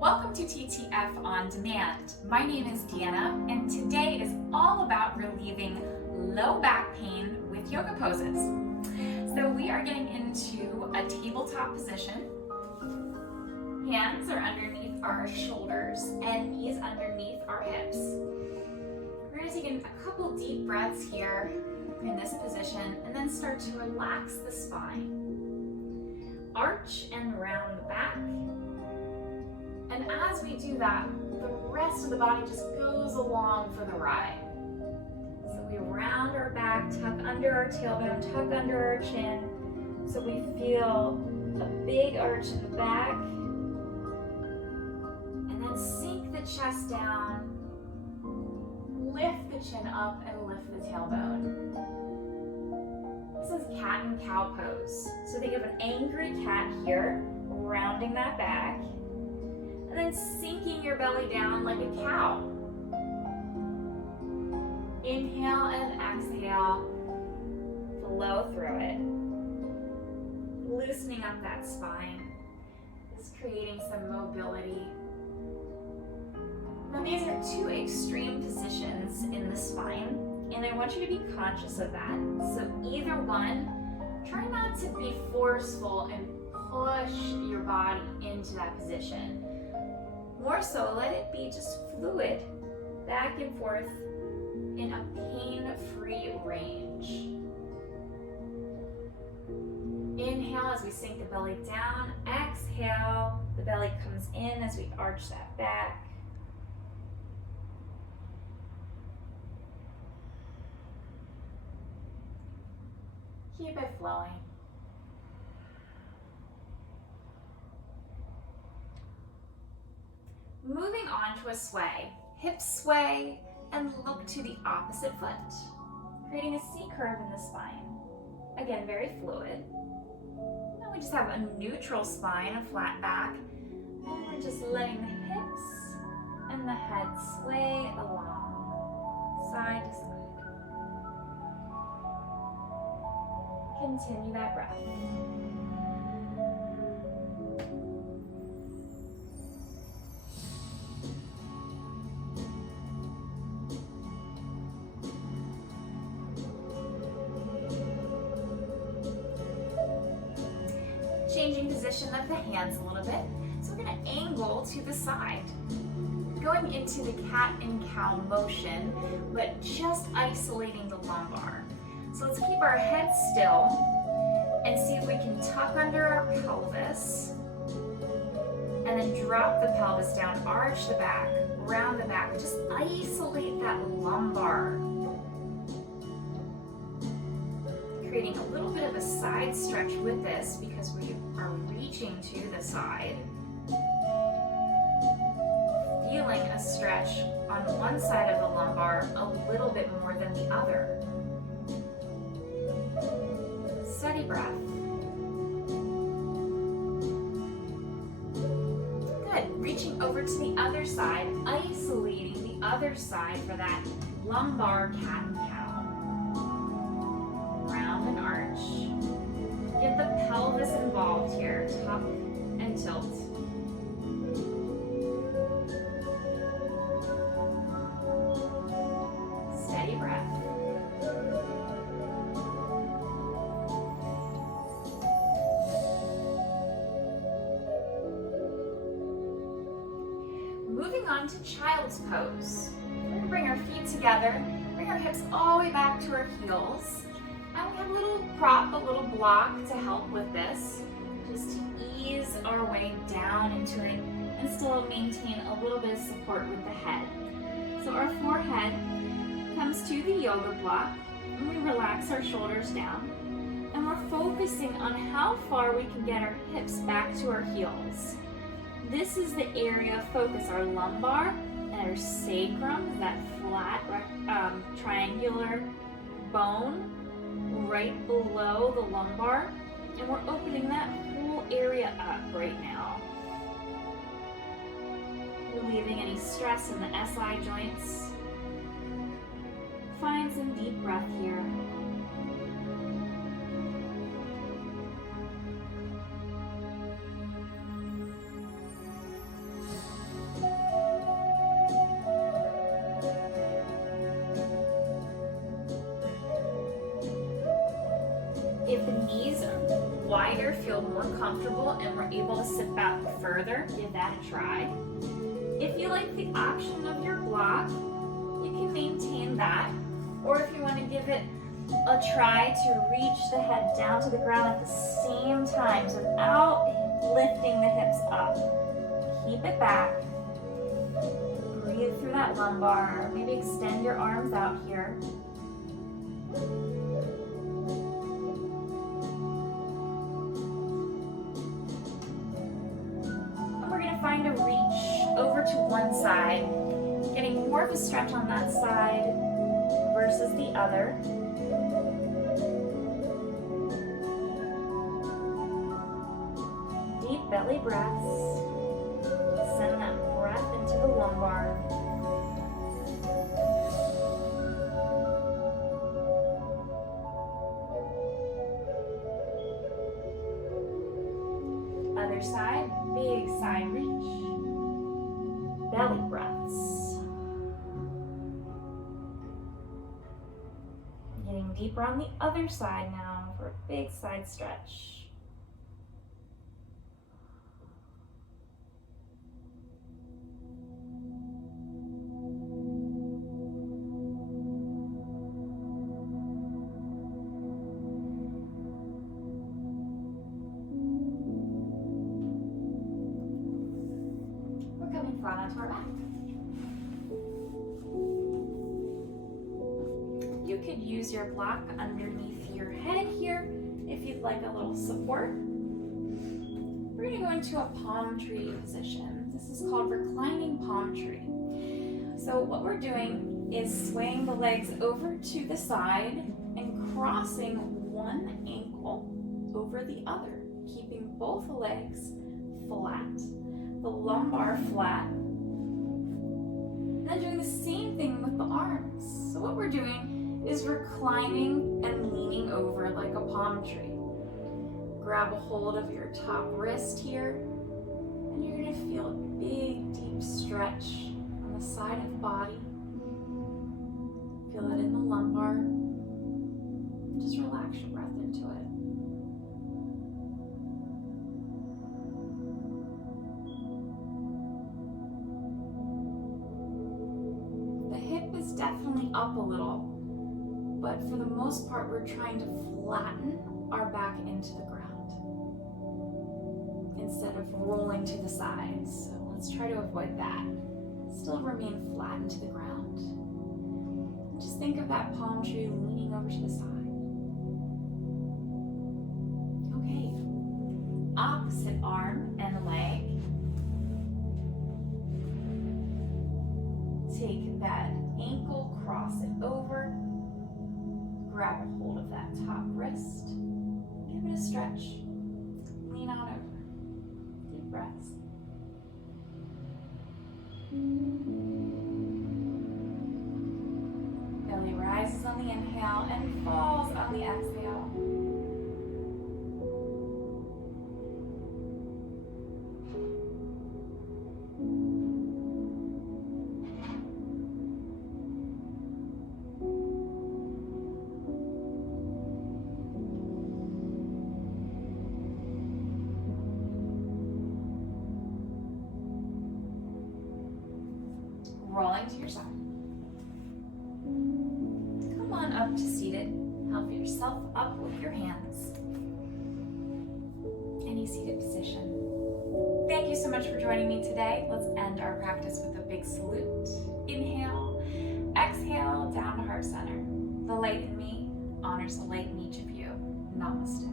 Welcome to TTF On Demand. My name is Deanna, and today is all about relieving low back pain with yoga poses. So we are getting into a tabletop position. Hands are underneath our shoulders and knees underneath our hips. We're going to take in a couple deep breaths here in this position and then start to relax the spine. Arch and round the back. And as we do that, the rest of the body just goes along for the ride. So we round our back, tuck under our tailbone, tuck under our chin. So we feel a big arch in the back. And then sink the chest down, lift the chin up, and lift the tailbone. This is cat and cow pose. So think of an angry cat here, rounding that back, and then sinking your belly down like a cow. Inhale and exhale, flow through it. Loosening up that spine, just creating some mobility. Now these are two extreme positions in the spine, and I want you to be conscious of that. So either one, try not to be forceful and push your body into that position. More so, let it be just fluid, back and forth in a pain-free range. Inhale as we sink the belly down. Exhale, the belly comes in as we arch that back. Keep it flowing. Moving on to a sway. Hips sway and look to the opposite foot, creating a C curve in the spine. Again, very fluid. Now we just have a neutral spine, a flat back, and we're just letting the hips and the head sway along, side to side. Continue that breath. Changing position of the hands a little bit. So we're going to angle to the side. Going into the cat and cow motion, but just isolating the lumbar. So let's keep our head still and see if we can tuck under our pelvis and then drop the pelvis down, arch the back, round the back, just isolate that lumbar. Creating a little bit of a side stretch with this because we are reaching to the side. Feeling a stretch on one side of the lumbar a little bit more than the other. Steady breath. Good. Reaching over to the other side, isolating the other side for that lumbar cat and cow. Round and arch. Get the pelvis involved here. Tuck and tilt. Steady breath. Moving on to child's pose. We're going to bring our feet together, bring our hips all the way back to our heels, and we have a little prop, a little block to help with this, just to ease our way down into it and still maintain a little bit of support with the head. So our forehead comes to the yoga block, and we relax our shoulders down, and we're focusing on how far we can get our hips back to our heels. This is the area of focus, our lumbar and our sacrum, that flat triangular bone right below the lumbar. And we're opening that whole area up right now. Relieving any stress in the SI joints. Find some deep breath here. wider, feel more comfortable, and we're able to sit back further, give that a try. If you like the option of your block, you can maintain that. Or if you want to give it a try to reach the head down to the ground at the same time, so without lifting the hips up. Keep it back. Breathe through that lumbar. Maybe extend your arms out here. And we're going to find a reach over to one side, getting more of a stretch on that side versus the other. Deep belly breaths. Send that breath into the lumbar. Other side, big side reach. Belly breaths. Getting deeper on the other side now for a big side stretch. Flat onto our back. You could use your block underneath your head here if you'd like a little support. We're going to go into a palm tree position. This is called reclining palm tree. So what we're doing is swaying the legs over to the side and crossing one ankle over the other, keeping both legs flat. The lumbar flat, and then doing the same thing with the arms. So what we're doing is reclining and leaning over like a palm tree. Grab a hold of your top wrist here, and you're going to feel a big, deep stretch on the side of the body. Feel it in the lumbar. Just relax your breath into it. Definitely up a little, but for the most part we're trying to flatten our back into the ground instead of rolling to the sides. So let's try to avoid that. Still remain flat into the ground. And just think of that palm tree leaning over to the side. Okay, opposite arm and leg. Take that ankle, cross it over, grab a hold of that top wrist, give it a stretch, lean on over, deep breaths. Belly rises on the inhale and falls on the exhale. Rolling to your side. Come on up to seated. Help yourself up with your hands. Any seated position. Thank you so much for joining me today. Let's end our practice with a big salute. Inhale, exhale, down to heart center. The light in me honors the light in each of you. Namaste.